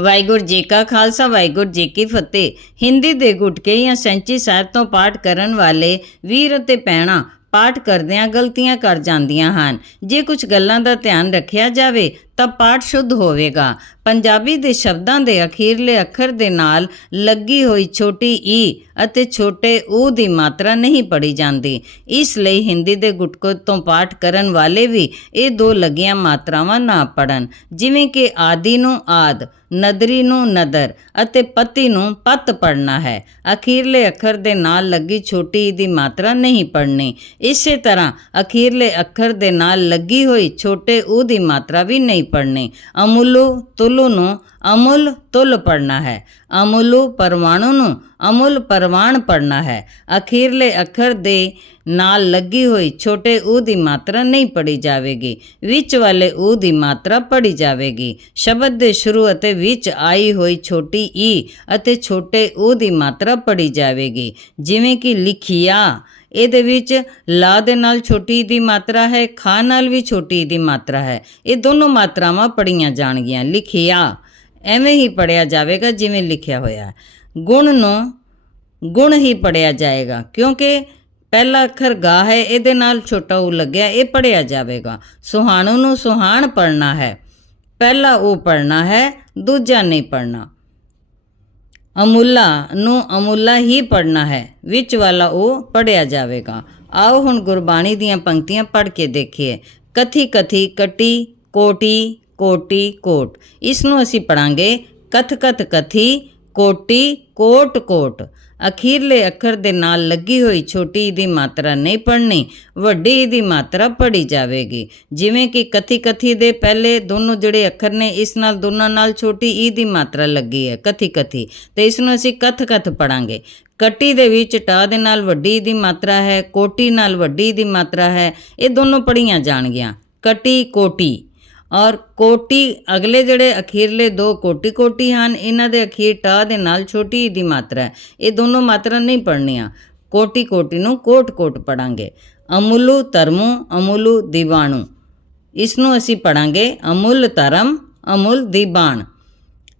ਵਾਹਿਗੁਰੂ ਜੀ ਕਾ ਖਾਲਸਾ, ਵਾਹਿਗੁਰੂ ਜੀ ਕੀ ਫਤਿਹ। ਹਿੰਦੀ ਦੇ ਗੁਟਕੇ ਜਾਂ ਸੈਂਚੀ ਸਾਹਿਬ ਤੋਂ ਪਾਠ ਕਰਨ ਵਾਲੇ ਵੀਰ ਅਤੇ ਭੈਣਾਂ ਪਾਠ ਕਰਦਿਆਂ ਗਲਤੀਆਂ ਕਰ ਜਾਂਦੀਆਂ ਹਨ। ਜੇ ਕੁਝ ਗੱਲਾਂ ਦਾ ਧਿਆਨ ਰੱਖਿਆ ਜਾਵੇ ਤਾਂ ਪਾਠ ਸ਼ੁੱਧ ਹੋਵੇਗਾ। ਪੰਜਾਬੀ ਦੇ ਸ਼ਬਦਾਂ ਦੇ ਅਖੀਰਲੇ ਅੱਖਰ ਦੇ ਨਾਲ ਲੱਗੀ ਹੋਈ ਛੋਟੀ ਈ ਅਤੇ ਛੋਟੇ ਊ ਦੀ ਮਾਤਰਾ ਨਹੀਂ ਪੜੀ ਜਾਂਦੀ। ਇਸ ਲਈ ਹਿੰਦੀ ਦੇ ਗੁਟਕੇ ਤੋਂ ਪਾਠ ਕਰਨ ਵਾਲੇ ਵੀ ਇਹ ਦੋ ਲੱਗੀਆਂ ਮਾਤਰਾਵਾਂ ਨਾ ਪੜਨ ਜਿਵੇਂ ਕਿ ਆਦੀ ਨੂੰ ਆਦ, ਨਦਰੀ ਨੂੰ ਨਦਰ ਅਤੇ ਪਤੀ ਨੂੰ ਪਤ ਪੜਨਾ ਹੈ। ਅਖੀਰਲੇ ਅੱਖਰ ਦੇ ਨਾਲ ਲੱਗੀ ਛੋਟੀ ਈ ਦੀ ਮਾਤਰਾ ਨਹੀਂ ਪੜਨੀ ਇਸੇ ਤਰ੍ਹਾਂ ਅਖੀਰਲੇ ਅੱਖਰ ਦੇ ਨਾਲ ਲੱਗੀ ਹੋਈ ਛੋਟੇ ਊ ਦੀ ਮਾਤਰਾ ਵੀ ਨਹੀਂ ਪੜਨੀ ਅਮੁਲੂ ਤੁਲੂ ਨੂੰ ਅਮੁਲ ਤੁਲ ਪੜਨਾ ਹੈ ਅਮੁਲੂ ਪਰਮਾਣੂ ਨੂੰ ਅਮੁਲ ਪਰਮਾਣ ਪੜਨਾ ਹੈ ਅਖੀਰਲੇ ਅੱਖਰ ਦੇ ਨਾਲ ਲੱਗੀ ਹੋਈ ਛੋਟੇ ਊ ਦੀ ਮਾਤਰਾ ਨਹੀਂ ਪੜੀ ਜਾਵੇਗੀ ਵਿੱਚ ਵਾਲੇ ਊ ਦੀ ਮਾਤਰਾ ਪੜੀ ਜਾਵੇਗੀ ਸ਼ਬਦ ਦੇ ਸ਼ੁਰੂ ਅਤੇ ਵਿੱਚ ਆਈ ਹੋਈ ਛੋਟੀ ਈ ਅਤੇ ਛੋਟੇ ਊ ਦੀ ਮਾਤਰਾ ਪੜੀ ਜਾਵੇਗੀ ਜਿਵੇਂ ਕਿ ਲਿਖਿਆ ਇਹਦੇ ਵਿੱਚ ਲਾ ਦੇ ਨਾਲ ਛੋਟੀ ਦੀ ਮਾਤਰਾ ਹੈ, ਖਾ ਨਾਲ ਵੀ ਛੋਟੀ ਦੀ ਮਾਤਰਾ ਹੈ। ਇਹ ਦੋਨੋਂ ਮਾਤਰਾਵਾਂ ਪੜੀਆਂ ਜਾਣਗੀਆਂ। ਲਿਖਿਆ ਐਵੇਂ ਹੀ ਪੜਿਆ ਜਾਵੇਗਾ ਜਿਵੇਂ ਲਿਖਿਆ ਹੋਇਆ ਗੁਣ ਨੂੰ ਗੁਣ ਹੀ ਪੜਿਆ ਜਾਏਗਾ, ਕਿਉਂਕਿ ਪਹਿਲਾ ਅੱਖਰ ਗਾ ਹੈ, ਇਹਦੇ ਨਾਲ ਛੋਟਾ ਉਹ ਲੱਗਿਆ, ਇਹ ਪੜਿਆ ਜਾਵੇਗਾ। ਸੁਹਾਣੂ ਨੂੰ ਸੁਹਾਣ ਪੜਨਾ ਹੈ। ਪਹਿਲਾ ਉਹ ਪੜਨਾ ਹੈ, ਦੂਜਾ ਨਹੀਂ ਪੜਨਾ ਅਮੁੱਲਾ ਨੂੰ ਅਮੁੱਲਾ ਹੀ ਪੜਨਾ ਹੈ, ਵਿੱਚ ਵਾਲਾ ਉਹ ਪੜਿਆ ਜਾਵੇਗਾ। ਆਓ ਹੁਣ ਗੁਰਬਾਣੀ ਦੀਆਂ ਪੰਕਤੀਆਂ ਪੜ੍ਹ ਕੇ ਦੇਖੀਏ। ਕਥੀ ਕਥੀ ਕਟੀ, ਕੋਟੀ ਕੋਟੀ, ਕੋਟ। ਇਸ ਨੂੰ ਅਸੀਂ ਪੜਾਂਗੇ ਕਥ ਕਥ ਕਥੀ ਕੋਟੀ, ਕੋਟ ਕੋਟ। ਅਖੀਰਲੇ ਅੱਖਰ ਦੇ ਨਾਲ ਲੱਗੀ ਹੋਈ ਛੋਟੀ ਈ ਦੀ ਮਾਤਰਾ ਨਹੀਂ ਪੜਨੀ ਵੱਡੀ ਈ ਦੀ ਮਾਤਰਾ ਪੜੀ ਜਾਵੇਗੀ। ਜਿਵੇਂ ਕਿ ਕਥੀ ਕਥੀ ਦੇ ਪਹਿਲੇ ਦੋਨੋਂ ਜਿਹੜੇ ਅੱਖਰ ਨੇ, ਇਸ ਨਾਲ ਦੋਨਾਂ ਨਾਲ ਛੋਟੀ ਈ ਦੀ ਮਾਤਰਾ ਲੱਗੀ ਹੈ ਕਥੀ ਕਥੀ ਤੇ ਇਸ ਨੂੰ ਅਸੀਂ ਕਥ ਕਥ ਪੜਾਂਗੇ ਕਟੀ ਦੇ ਵਿੱਚ ਟਾ ਦੇ ਨਾਲ ਵੱਡੀ ਦੀ ਮਾਤਰਾ ਹੈ, ਕੋਟੀ ਨਾਲ ਵੱਡੀ ਦੀ ਮਾਤਰਾ ਹੈ, ਇਹ ਦੋਨੋਂ ਪੜੀਆਂ ਜਾਣਗੀਆਂ। ਕਟੀ, ਕੋਟੀ। ਔਰ ਕੋਟੀ, ਅਗਲੇ ਜਿਹੜੇ ਅਖੀਰਲੇ ਦੋ ਕੋਟੀ ਕੋਟੀ ਹਨ, ਇਹਨਾਂ ਦੇ ਅਖੀਰ ਟਾ ਦੇ ਨਾਲ ਛੋਟੀ ਦੀ ਮਾਤਰਾ ਹੈ। ਇਹ ਦੋਨੋਂ ਮਾਤਰਾ ਨਹੀਂ ਪੜਨੀਆਂ ਕੋਟੀ ਕੋਟੀ ਨੂੰ ਕੋਟ ਕੋਟ ਪੜਾਂਗੇ ਅਮੁਲੂ ਧਰਮੂ, ਅਮੁਲੂ ਦੀਵਾਣੂ। ਇਸ ਨੂੰ ਅਸੀਂ ਪੜਾਂਗੇ ਅਮੁੱਲ ਧਰਮ, ਅਮੁੱਲ ਦੀਬਾਨ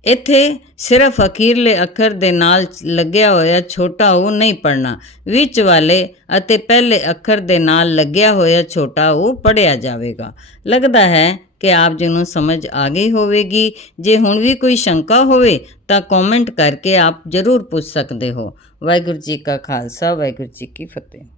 ਇੱਥੇ ਸਿਰਫ ਅਖੀਰਲੇ ਅੱਖਰ ਦੇ ਨਾਲ ਲੱਗਿਆ ਹੋਇਆ ਛੋਟਾ ਉਹ ਨਹੀਂ ਪੜਨਾ ਵਿੱਚ ਵਾਲੇ ਅਤੇ ਪਹਿਲੇ ਅੱਖਰ ਦੇ ਨਾਲ ਲੱਗਿਆ ਹੋਇਆ ਛੋਟਾ ਉਹ ਪੜਿਆ ਜਾਵੇਗਾ। ਲੱਗਦਾ ਹੈ ਕਿ ਆਪ ਜੀ ਨੂੰ ਸਮਝ ਆ ਗਈ ਹੋਵੇਗੀ। ਜੇ ਹੁਣ ਵੀ ਕੋਈ ਸ਼ੰਕਾ ਹੋਵੇ ਤਾਂ ਕਮੈਂਟ ਕਰਕੇ ਆਪ ਜ਼ਰੂਰ ਪੁੱਛ ਸਕਦੇ ਹੋ। ਵਾਹਿਗੁਰੂ ਜੀ ਕਾ ਖਾਲਸਾ, ਵਾਹਿਗੁਰੂ ਜੀ ਕੀ ਫਤਿਹ।